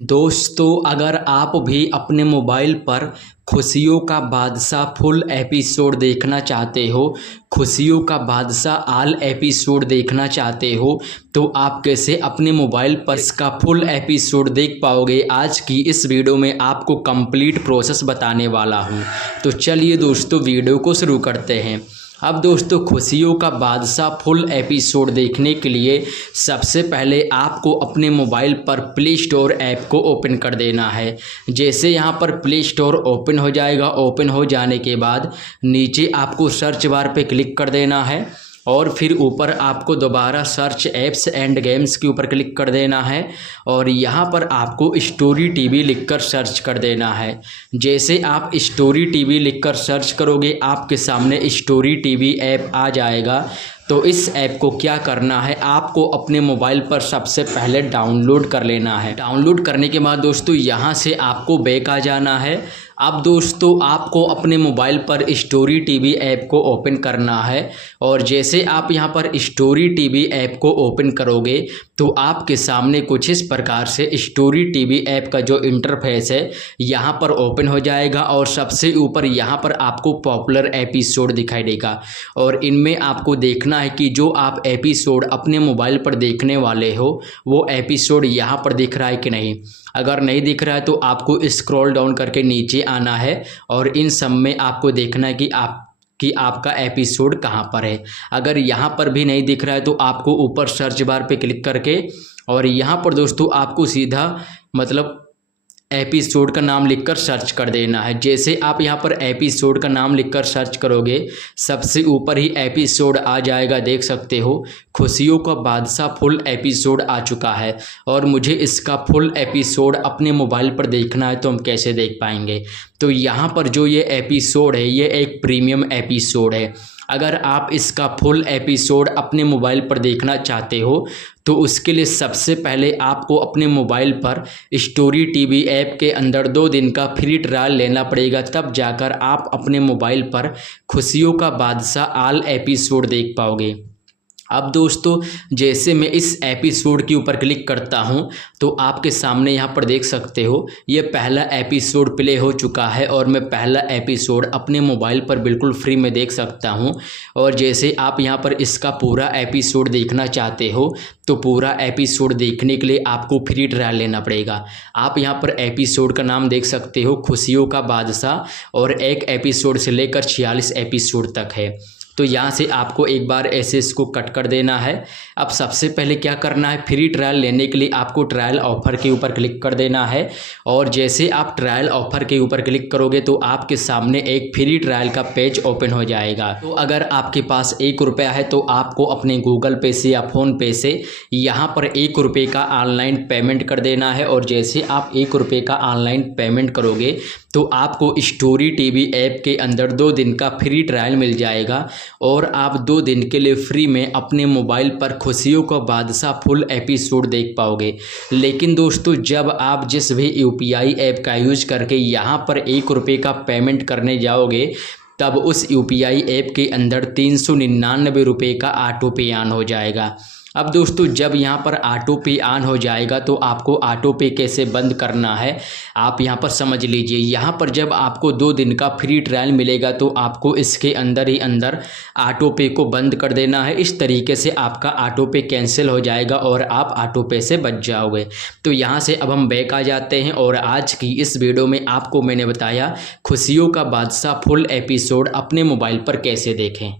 दोस्तों, अगर आप भी अपने मोबाइल पर खुशियों का बादशाह फुल एपिसोड देखना चाहते हो, खुशियों का बादशाह ऑल एपिसोड देखना चाहते हो, तो आप कैसे अपने मोबाइल पर इसका फुल एपिसोड देख पाओगे। आज की इस वीडियो में आपको कंप्लीट प्रोसेस बताने वाला हूं। तो चलिए दोस्तों, वीडियो को शुरू करते हैं। अब दोस्तों, खुशियों का बादशाह फुल एपिसोड देखने के लिए सबसे पहले आपको अपने मोबाइल पर प्ले स्टोर ऐप को ओपन कर देना है। जैसे यहाँ पर प्ले स्टोर ओपन हो जाएगा, ओपन हो जाने के बाद नीचे आपको सर्च बार पे क्लिक कर देना है और फिर ऊपर आपको दोबारा सर्च ऐप्स एंड गेम्स के ऊपर क्लिक कर देना है और यहाँ पर आपको स्टोरी टीवी लिखकर सर्च कर देना है। जैसे आप स्टोरी टीवी लिखकर सर्च करोगे, आपके सामने स्टोरी टीवी ऐप आ जाएगा। तो इस ऐप को क्या करना है, आपको अपने मोबाइल पर सबसे पहले डाउनलोड कर लेना है। डाउनलोड करने के बाद दोस्तों, यहाँ से आपको बैक आ जाना है। अब दोस्तों, आपको अपने मोबाइल पर स्टोरी टीवी ऐप को ओपन करना है और जैसे आप यहाँ पर स्टोरी टीवी ऐप को ओपन करोगे तो आपके सामने कुछ इस प्रकार से स्टोरी टीवी ऐप का जो इंटरफेस है यहाँ पर ओपन हो जाएगा और सबसे ऊपर यहाँ पर आपको पॉपुलर एपिसोड दिखाई देगा और इनमें आपको देखना है कि जो आप एपिसोड अपने मोबाइल पर देखने वाले हो वो एपिसोड यहाँ पर दिख रहा है कि नहीं। अगर नहीं दिख रहा है तो आपको स्क्रॉल डाउन करके नीचे आना है और इन सब में आपको देखना है कि आपका एपिसोड कहाँ पर है। अगर यहाँ पर भी नहीं दिख रहा है तो आपको ऊपर सर्च बार पे क्लिक करके और यहाँ पर दोस्तों आपको सीधा एपिसोड का नाम लिखकर सर्च कर देना है। जैसे आप यहाँ पर एपिसोड का नाम लिखकर सर्च करोगे, सबसे ऊपर ही एपिसोड आ जाएगा। देख सकते हो, खुशियों का बादशाह फुल एपिसोड आ चुका है और मुझे इसका फुल एपिसोड अपने मोबाइल पर देखना है तो हम कैसे देख पाएंगे। तो यहाँ पर जो ये एपिसोड है ये एक प्रीमियम एपिसोड है। अगर आप इसका फुल एपिसोड अपने मोबाइल पर देखना चाहते हो तो उसके लिए सबसे पहले आपको अपने मोबाइल पर स्टोरी टीवी ऐप के अंदर 2 दिन का फ्री ट्रायल लेना पड़ेगा, तब जाकर आप अपने मोबाइल पर खुशियों का बादशाह ऑल एपिसोड देख पाओगे। अब दोस्तों, जैसे मैं इस एपिसोड के ऊपर क्लिक करता हूं तो आपके सामने यहां पर देख सकते हो ये पहला एपिसोड प्ले हो चुका है और मैं पहला एपिसोड अपने मोबाइल पर बिल्कुल फ्री में देख सकता हूं। और जैसे आप यहां पर इसका पूरा एपिसोड देखना चाहते हो तो पूरा एपिसोड देखने के लिए आपको फ्री ट्रायल लेना पड़ेगा। आप यहां पर एपिसोड का नाम देख सकते हो, खुशियों का बादशाह, और एक एपिसोड से लेकर 46 एपिसोड तक है। तो यहाँ से आपको एक बार ऐसे इसको कट कर देना है। अब सबसे पहले क्या करना है, फ्री ट्रायल लेने के लिए आपको ट्रायल ऑफर के ऊपर क्लिक कर देना है और जैसे आप ट्रायल ऑफर के ऊपर क्लिक करोगे तो आपके सामने एक फ्री ट्रायल का पेज ओपन हो जाएगा। तो अगर आपके पास 1 रुपया है तो आपको अपने गूगल पे से या फ़ोन पे से यहाँ पर 1 रुपये का ऑनलाइन पेमेंट कर देना है और जैसे आप 1 रुपये का ऑनलाइन पेमेंट करोगे तो आपको स्टोरी टीवी ऐप के अंदर 2 दिन का फ्री ट्रायल मिल जाएगा और आप 2 दिन के लिए फ्री में अपने मोबाइल पर खुशियों का बादशाह फुल एपिसोड देख पाओगे। लेकिन दोस्तों, जब आप जिस भी यूपीआई ऐप का यूज करके यहाँ पर 1 रुपये का पेमेंट करने जाओगे तब उस यूपीआई ऐप के अंदर 399 रुपये का ऑटो पे ऑन हो जाएगा। अब दोस्तों, जब यहाँ पर ऑटो पे ऑन हो जाएगा तो आपको ऑटो पे कैसे बंद करना है आप यहाँ पर समझ लीजिए। यहाँ पर जब आपको 2 दिन का फ्री ट्रायल मिलेगा तो आपको इसके अंदर ही अंदर ऑटो पे को बंद कर देना है। इस तरीके से आपका ऑटो पे कैंसिल हो जाएगा और आप ऑटो पे से बच जाओगे। तो यहाँ से अब हम बैक आ जाते हैं और आज की इस वीडियो में आपको मैंने बताया खुशियों का बादशाह फुल एपिसोड अपने मोबाइल पर कैसे देखें।